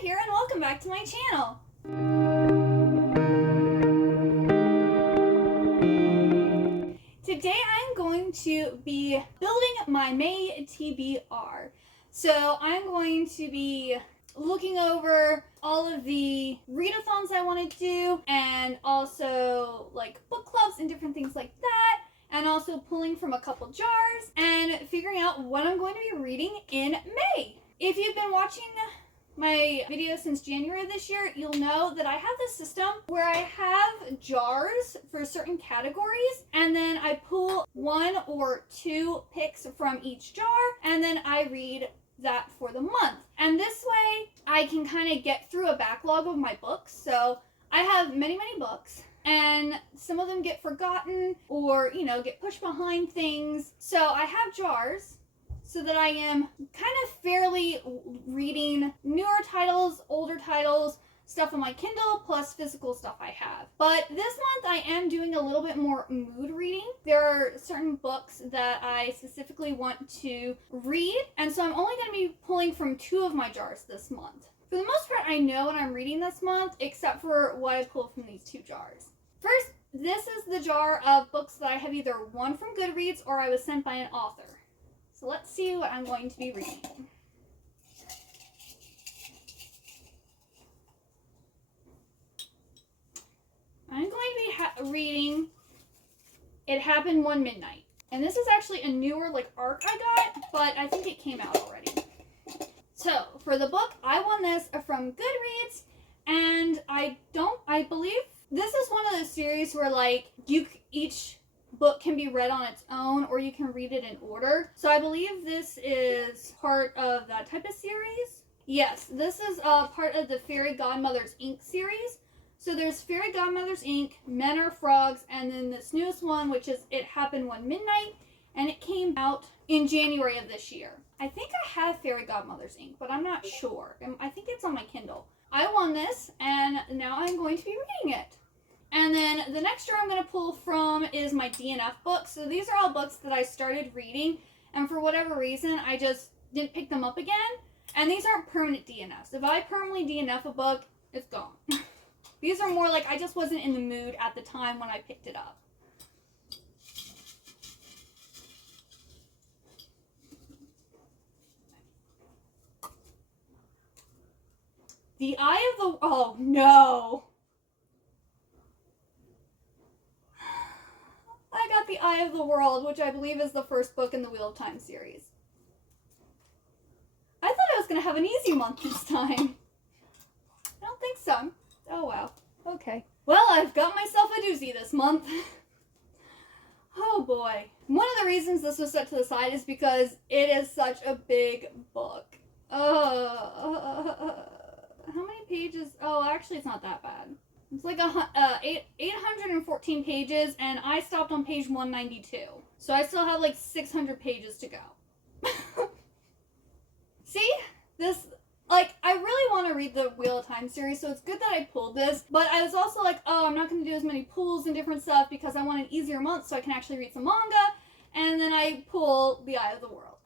here and welcome back to my channel. Today I'm going to be building my May TBR. So I'm going to be looking over all of the readathons I want to do and also like book clubs and different things like that, and also pulling from a couple jars and figuring out what I'm going to be reading in May. If you've been watching my videos since January of this year, you'll know that I have this system where I have jars for certain categories, and then I pull one or two picks from each jar, and then I read that for the month. And this way I can kind of get through a backlog of my books. So I have many books, and some of them get forgotten or, get pushed behind things. So I have jars so that I am kind of fairly reading newer titles, older titles, stuff on my Kindle, plus physical stuff I have. But this month I am doing a little bit more mood reading. There are certain books that I specifically want to read, and so I'm only going to be pulling from two of my jars this month. For the most part, I know what I'm reading this month, except for what I pulled from these two jars. First, this is the jar of books that I have either won from Goodreads or I was sent by an author. So let's see what I'm going to be reading. I'm going to be reading It Happened One Midnight. And this is actually a newer arc I got, but I think it came out already. So for the book, I won this from Goodreads, and I believe this is one of those series where each book can be read on its own, or you can read it in order. So I believe this is part of that type of series. Yes, this is part of the Fairy Godmothers Inc series. So there's Fairy Godmothers Inc, Men Are Frogs, and then this newest one, which is It Happened One Midnight, and it came out in January of this year. I think I have Fairy Godmothers Inc, but I'm not sure. I think it's on my Kindle. I won this, and now I'm going to be reading it. And then the next jar I'm going to pull from is my DNF books. So these are all books that I started reading, and for whatever reason, I just didn't pick them up again. And these aren't permanent DNFs. If I permanently DNF a book, it's gone. These are more I just wasn't in the mood at the time when I picked it up. The Eye of the... Oh, no. I got The Eye of the World, which I believe is the first book in the Wheel of Time series. I thought I was going to have an easy month this time. I don't think so. Oh, wow. Okay. Well, I've got myself a doozy this month. Oh, boy. One of the reasons this was set to the side is because it is such a big book. How many pages? Oh, actually, it's not that bad. It's 814 pages, and I stopped on page 192. So I still have 600 pages to go. See? This... I really want to read the Wheel of Time series, so it's good that I pulled this, but I was also oh, I'm not going to do as many pulls and different stuff because I want an easier month so I can actually read some manga, and then I pull The Eye of the World.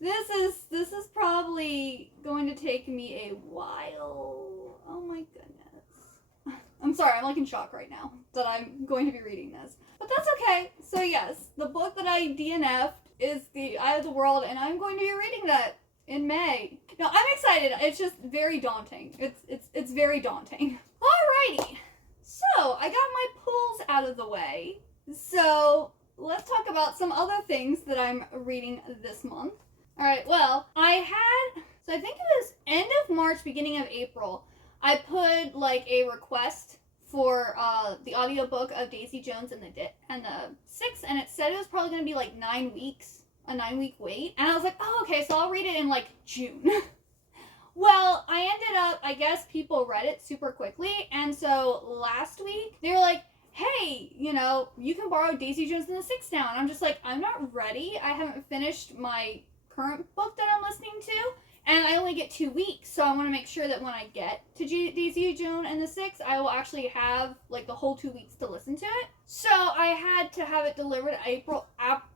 This is probably going to take me a while. Oh my goodness. I'm sorry, I'm in shock right now that I'm going to be reading this. But that's okay. So yes, the book that I DNF'd is The Eye of the World, and I'm going to be reading that in May. Now, I'm excited. It's just very daunting. It's very daunting. Alrighty. So, I got my pulls out of the way. So, let's talk about some other things that I'm reading this month. Alright, well, I think it was end of March, beginning of April, I put a request for the audiobook of Daisy Jones and the Six, and it said it was probably going to be 9 weeks, a 9-week wait. And I was like, oh, okay, so I'll read it in June. Well, I ended up, I guess people read it super quickly, and so last week they were like, hey, you can borrow Daisy Jones and the Six now. And I'm just I'm not ready. I haven't finished my current book that I'm listening to. And I only get 2 weeks, so I want to make sure that when I get to Daisy Jones and the Six, I will actually have the whole 2 weeks to listen to it. So I had to have it delivered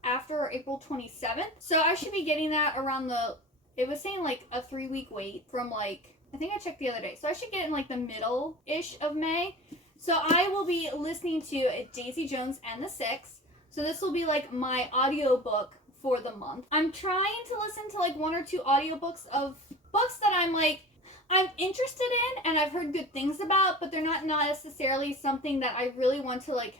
after April 27th. So I should be getting that around the it was saying like a 3-week wait from like, I think I checked the other day. So I should get in like the middle-ish of May. So I will be listening to Daisy Jones and the Six. So this will be like my audiobook for the month. I'm trying to listen to like 1 or 2 audiobooks of books that I'm interested in and I've heard good things about, but they're not necessarily something that I really want to like.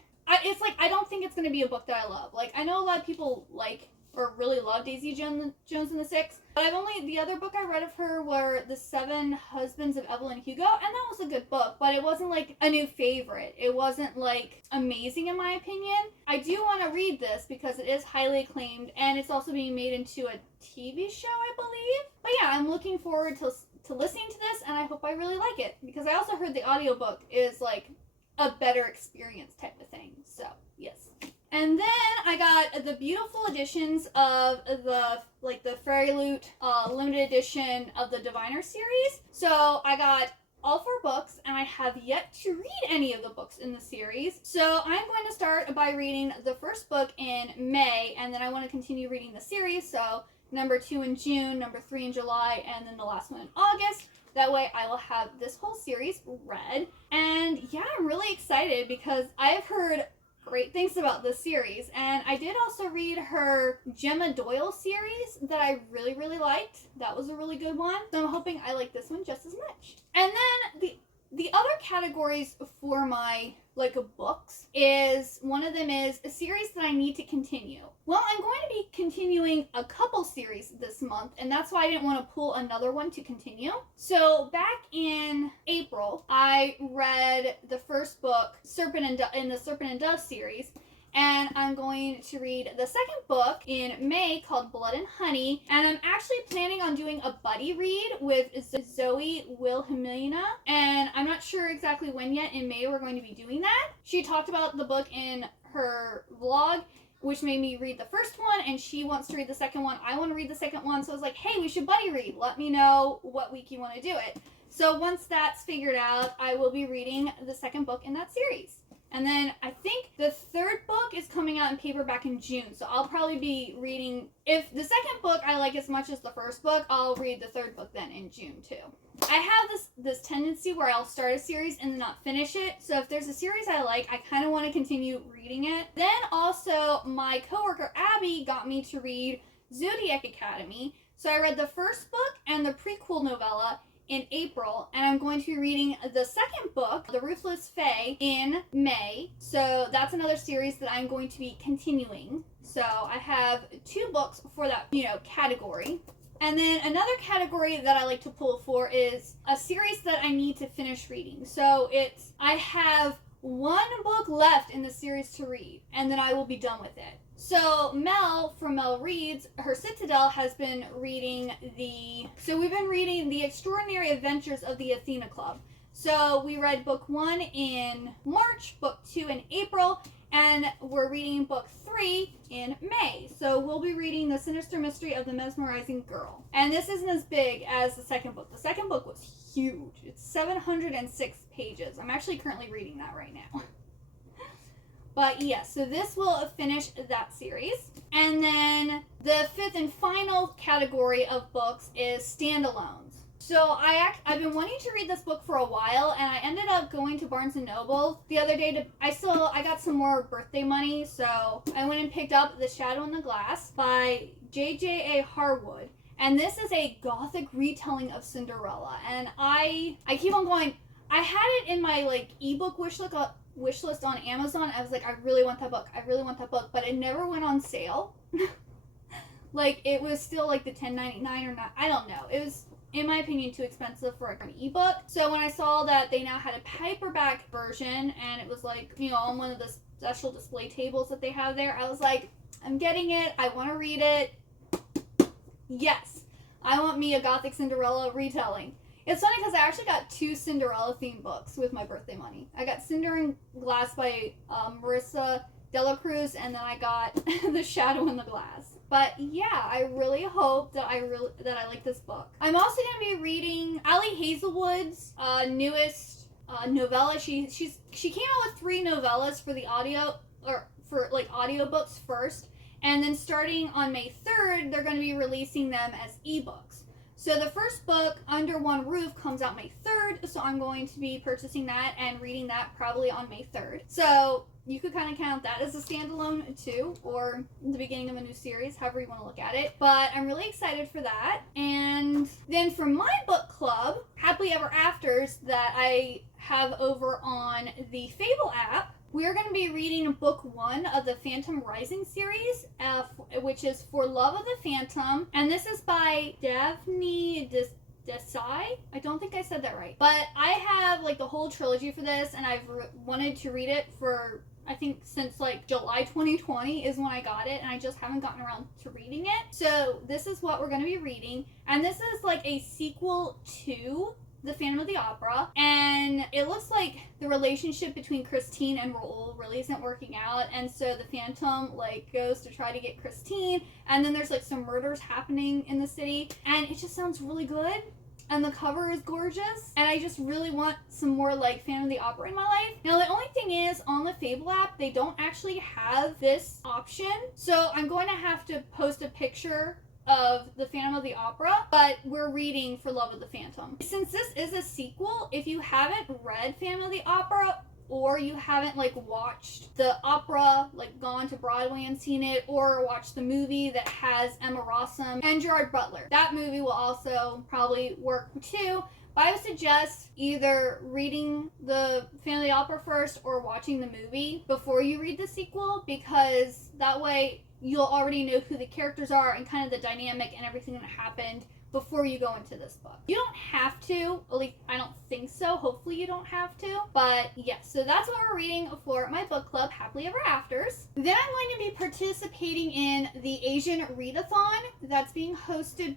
It's like, I don't think it's going to be a book that I love. Like, I know a lot of people like or really love Daisy Jones and the Six, but the other book I read of her were The 7 Husbands of Evelyn Hugo, and that was a good book, but it wasn't like a new favorite. It wasn't like amazing in my opinion. I do want to read this because it is highly acclaimed, and it's also being made into a TV show, I believe. But yeah, I'm looking forward to listening to this, and I hope I really like it, because I also heard the audiobook is like a better experience type of thing. So yes. And then I got the beautiful editions of the Fairy Loot limited edition of the Diviner series. So I got all 4 books, and I have yet to read any of the books in the series. So I'm going to start by reading the first book in May, and then I want to continue reading the series. So number 2 in June, number 3 in July, and then the last one in August. That way I will have this whole series read. And yeah, I'm really excited because I have heard great things about this series, and I did also read her Gemma Doyle series that I really, really liked. That was a really good one, so I'm hoping I like this one just as much. And then the other categories for my books is, one of them is a series that I need to continue. Well, I'm going to be continuing a couple series this month, and that's why I didn't want to pull another one to continue. So back in April, I read the first book, in the Serpent and Dove series, and I'm going to read the second book in May called Blood and Honey, and I'm actually planning on doing a buddy read with Zoe Wilhelmina, and I'm not sure exactly when yet. In May we're going to be doing that. She talked about the book in her vlog, which made me read the first one, and she wants to read the second one. I want to read the second one, so I was like, hey, we should buddy read. Let me know what week you want to do it. So once that's figured out, I will be reading the second book in that series. And then I think the third book is coming out in paperback in June. So I'll probably be reading, if the second book I like as much as the first book, I'll read the third book then in June too. I have this tendency where I'll start a series and not finish it. So if there's a series I like, I kind of want to continue reading it. Then also my coworker Abby got me to read Zodiac Academy. So I read the first book and the prequel novella in April, and I'm going to be reading the second book, The Ruthless Fae, in May. So that's another series that I'm going to be continuing. So I have 2 books for that, category. And then another category that I like to pull for is a series that I need to finish reading. So I have 1 book left in the series to read, and then I will be done with it. So Mel from Mel Reads, her Citadel, has been reading we've been reading The Extraordinary Adventures of the Athena Club. So we read book 1 in March, book 2 in April, and we're reading book 3 in May. So we'll be reading The Sinister Mystery of the Mesmerizing Girl. And this isn't as big as the second book. The second book was huge. It's 706 pages. I'm actually currently reading that right now. But yes, so this will finish that series. And then the 5th and final category of books is Standalones. So I've been wanting to read this book for a while, and I ended up going to Barnes & Noble the other day. I got some more birthday money, so I went and picked up The Shadow in the Glass by J.J.A. Harwood. And this is a gothic retelling of Cinderella. And I keep on going. I had it in my ebook wish list on Amazon. I was like, I really want that book. But it never went on sale. It was still the $10.99 or not. I don't know. It was, in my opinion, too expensive for an ebook. So when I saw that they now had a paperback version, and it was on one of the special display tables that they have there, I was like, I'm getting it. I want to read it. Yes, I want me a gothic Cinderella retelling. It's funny because I actually got 2 Cinderella themed books with my birthday money. I got Cinder in Glass by Marissa Dela Cruz, and then I got The Shadow in the Glass. But yeah, I really hope that I like this book. I'm also going to be reading Ali Hazelwood's newest novella. She came out with 3 novellas for the audio, or for audiobooks first, and then starting on May 3rd, they're going to be releasing them as ebooks. So the first book, Under One Roof, comes out May 3rd, so I'm going to be purchasing that and reading that probably on May 3rd. So you could kind of count that as a standalone too, or the beginning of a new series, however you want to look at it. But I'm really excited for that. And then for my book club, Happily Ever Afters, that I have over on the Fable app, we're going to be reading book 1 of the Phantom Rising series, which is For Love of the Phantom. And this is by Daphne Desai. I don't think I said that right. But I have like the whole trilogy for this, and I've wanted to read it for, I think, since like July 2020 is when I got it, and I just haven't gotten around to reading it. So this is what we're going to be reading. And this is like a sequel to The Phantom of the Opera, and it looks like the relationship between Christine and Raoul really isn't working out, and so the Phantom like goes to try to get Christine, and then there's like some murders happening in the city, and it just sounds really good, and the cover is gorgeous, and I just really want some more like Phantom of the Opera in my life. Now the only thing is, on the Fable app they don't actually have this option, so I'm going to have to post a picture of the Phantom of the Opera, but we're reading For Love of the Phantom. Since this is a sequel, if you haven't read Phantom of the Opera, or you haven't like watched the opera, like gone to Broadway and seen it, or watched the movie that has Emma Rossum and Gerard Butler, that movie will also probably work too. But I would suggest either reading the Phantom of the Opera first or watching the movie before you read the sequel, because that way you'll already know who the characters are and kind of the dynamic and everything that happened before you go into this book. You don't have to, at least I don't think so. Hopefully you don't have to. But yes, so that's what we're reading for my book club, Happily Ever Afters. Then I'm going to be participating in the Asian Readathon that's being hosted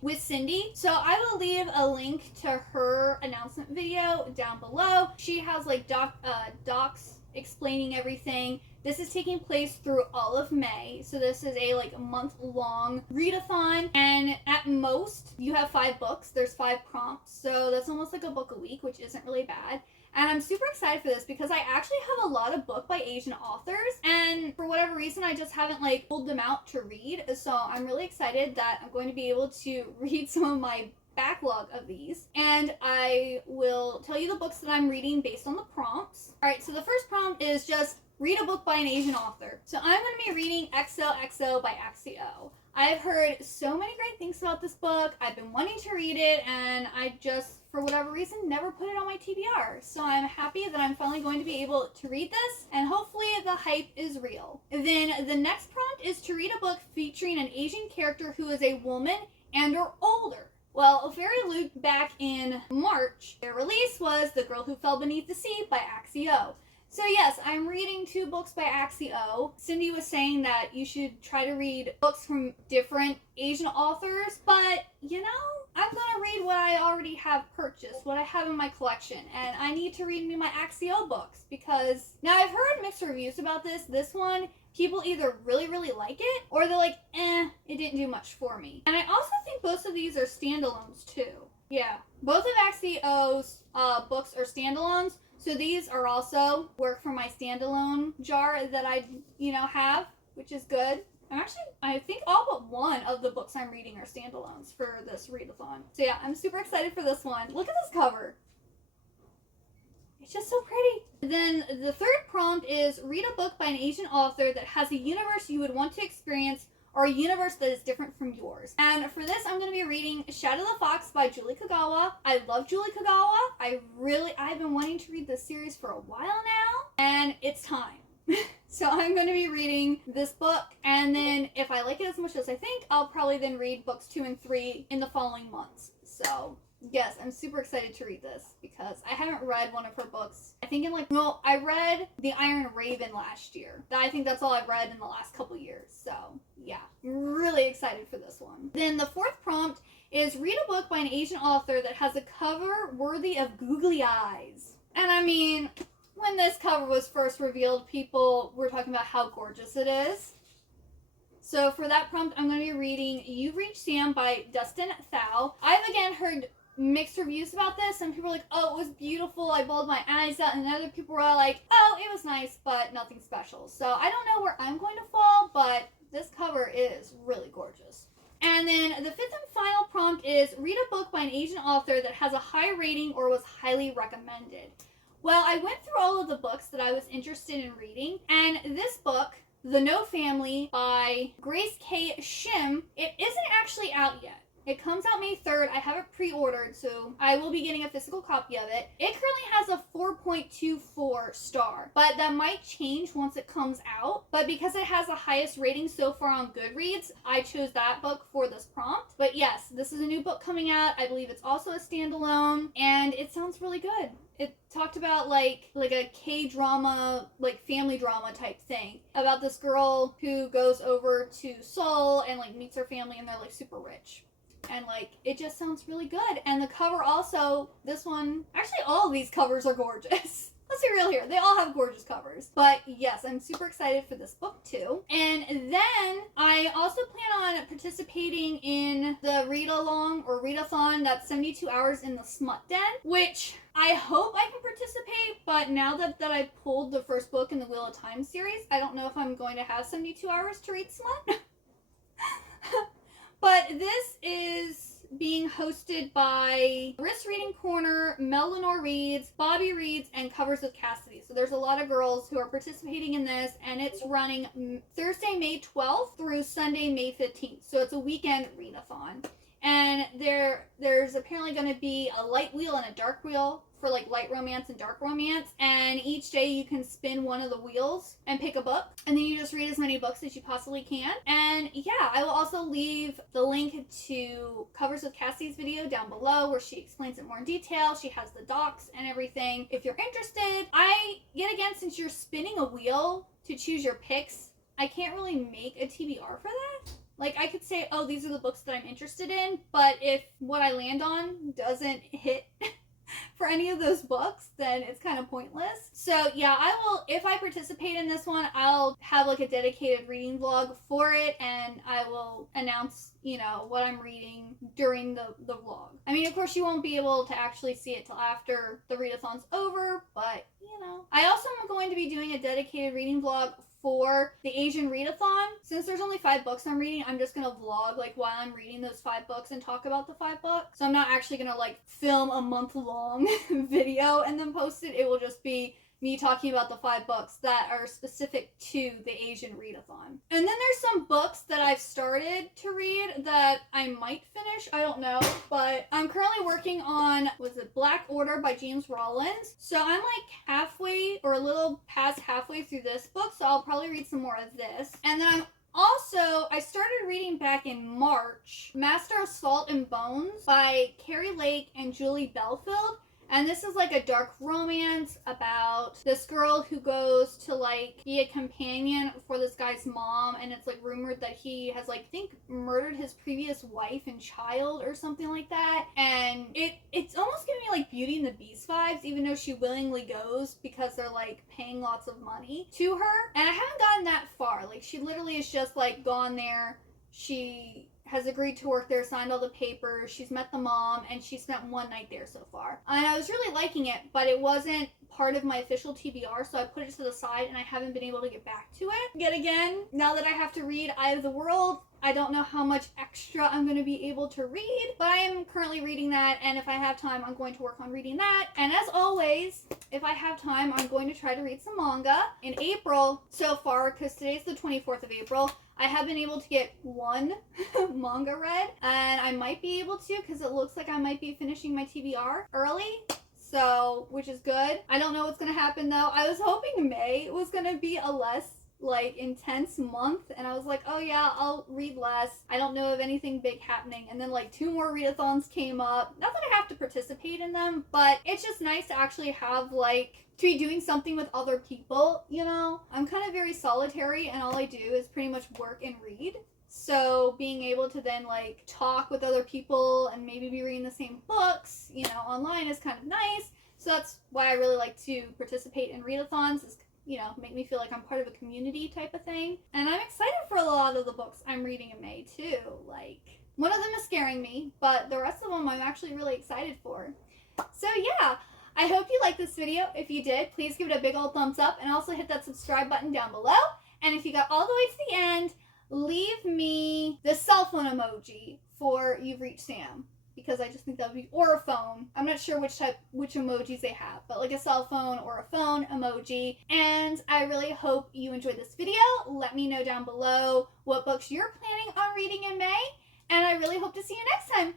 with Cindy. So I will leave a link to her announcement video down below. She has like docs explaining everything. This is taking place through all of May, so this is a like month-long readathon, and at most you have 5 books. There's 5 prompts, so that's almost like a book a week, which isn't really bad. And I'm super excited for this because I actually have a lot of book by Asian authors, and for whatever reason I just haven't like pulled them out to read, so I'm really excited that I'm going to be able to read some of my backlog of these, and I will tell you the books that I'm reading based on the prompts. Alright, so the first prompt is just read a book by an Asian author. So I'm going to be reading XOXO by Axio. I've heard so many great things about this book. I've been wanting to read it, and I just, for whatever reason, never put it on my TBR. So I'm happy that I'm finally going to be able to read this, and hopefully the hype is real. Then the next prompt is to read a book featuring an Asian character who is a woman and or older. Well, Fairy Loot back in March, their release was The Girl Who Fell Beneath the Sea by Axio. So yes, I'm reading 2 books by Axio. Cindy was saying that you should try to read books from different Asian authors, but you know, I'm gonna read what I already have purchased, what I have in my collection, and I need to read me my Axio books, because now I've heard mixed reviews about this one. People either really, really like it, or they're like, it didn't do much for me. And I also think both of these are standalones too. Yeah, both of Axio's books are standalones, so these are also work for my standalone jar that I, have, which is good. I think all but one of the books I'm reading are standalones for this readathon. So yeah, I'm super excited for this one. Look at this cover. It's just so pretty. Then the third prompt is read a book by an Asian author that has a universe you would want to experience, or a universe that is different from yours. And for this, I'm going to be reading Shadow the Fox by Julie Kagawa. I love Julie Kagawa. I've been wanting to read this series for a while now, and it's time. So I'm going to be reading this book, and then if I like it as much as I think, I'll probably then read books 2 and 3 in the following months. So yes, I'm super excited to read this because I haven't read one of her books. I think I read The Iron Raven last year. I think that's all I've read in the last couple years. So yeah, I'm really excited for this one. Then the fourth prompt is read a book by an Asian author that has a cover worthy of googly eyes. And I mean, when this cover was first revealed, people were talking about how gorgeous it is. So for that prompt, I'm going to be reading You've Reached Sam by Dustin Thau. I've again heard mixed reviews about this. Some people are like, oh, it was beautiful, I bawled my eyes out, and other people were like, oh, it was nice, but nothing special. So I don't know where I'm going to fall, but this cover is really gorgeous. And then the fifth and final prompt is read a book by an Asian author that has a high rating or was highly recommended. Well, I went through all of the books that I was interested in reading, and this book, The No Family by Grace K. Shim, it isn't actually out yet. It comes out May 3rd. I have it pre-ordered, so I will be getting a physical copy of it. It currently has a 4.24 star, but that might change once it comes out. But because it has the highest rating so far on Goodreads, I chose that book for this prompt. But yes, this is a new book coming out. I believe it's also a standalone, and it sounds really good. It talked about like a K-drama, like family drama type thing about this girl who goes over to Seoul and like meets her family, and they're like super rich. And like, it just sounds really good. And the cover also, this one, actually all of these covers are gorgeous. Let's be real here. They all have gorgeous covers. But yes, I'm super excited for this book too. And then I also plan on participating in the read-along or readathon that's 72 hours in the Smut Den, which I hope I can participate, but now that I pulled the first book in the Wheel of Time series, I don't know if I'm going to have 72 hours to read Smut. But this is being hosted by Riss Reading Corner, Mel Lenore Reads, Bobby Reads, and Covers with Cassidy. So there's a lot of girls who are participating in this, and it's running Thursday, May 12th through Sunday, May 15th. So it's a weekend readathon. And there's apparently going to be a light wheel and a dark wheel for like light romance and dark romance, and each day you can spin one of the wheels and pick a book, and then you just read as many books as you possibly can. And yeah, I will also leave the link to Covers with Cassie's video down below where she explains it more in detail. She has the docs and everything if you're interested. Yet again, since you're spinning a wheel to choose your picks, I can't really make a TBR for that. Like, I could say, oh, these are the books that I'm interested in, but if what I land on doesn't hit for any of those books, then it's kind of pointless. So yeah, I will, if I participate in this one, I'll have like a dedicated reading vlog for it, and I will announce, you know, what I'm reading during the vlog. I mean, of course you won't be able to actually see it till after the readathon's over, but you know. I also am going to be doing a dedicated reading vlog for the Asian Readathon. Since there's only 5 books I'm reading, I'm just gonna vlog like while I'm reading those 5 books and talk about the 5 books. So I'm not actually gonna like film a month-long video and then post it. It will just be me talking about the 5 books that are specific to the Asian Readathon. And then there's some books that I've started to read that I might finish, I don't know, but I'm currently working on, Black Order by James Rollins. So I'm like halfway or a little past halfway through this book, so I'll probably read some more of this. And then I started reading back in March, Master of Salt and Bones by Carrie Lake and Julie Belfield. And this is like a dark romance about this girl who goes to like be a companion for this guy's mom, and it's like rumored that he has like, I think, murdered his previous wife and child or something like that. And it's almost giving me like Beauty and the Beast vibes, even though she willingly goes because they're like paying lots of money to her. And I haven't gotten that far. Like, she literally is just like gone there. She has agreed to work there, signed all the papers, she's met the mom, and she spent one night there so far. And I was really liking it, but it wasn't part of my official TBR, so I put it to the side and I haven't been able to get back to it. Yet again, now that I have to read Eye of the World, I don't know how much extra I'm going to be able to read, but I am currently reading that, and if I have time, I'm going to work on reading that. And as always, if I have time, I'm going to try to read some manga. In April, so far, because today's the 24th of April, I have been able to get 1 manga read, and I might be able to, because it looks like I might be finishing my TBR early. So, which is good. I don't know what's going to happen though. I was hoping May was going to be a less like intense month, and I was like, oh yeah, I'll read less. I don't know of anything big happening. And then like 2 more readathons came up. Not that I have to participate in them, but it's just nice to actually have like to be doing something with other people, you know? I'm kind of very solitary, and all I do is pretty much work and read. So being able to then like talk with other people and maybe be reading the same books, you know, online is kind of nice. So that's why I really like to participate in readathons, is, you know, make me feel like I'm part of a community type of thing. And I'm excited for a lot of the books I'm reading in May too. Like, one of them is scaring me, but the rest of them I'm actually really excited for. So yeah, I hope you liked this video. If you did, please give it a big old thumbs up, and also hit that subscribe button down below. And if you got all the way to the end, leave me the cell phone emoji for You've Reached Sam. because I just think that would be, or a phone. I'm not sure which emojis they have, but like a cell phone or a phone emoji. And I really hope you enjoyed this video. Let me know down below what books you're planning on reading in May, and I really hope to see you next time.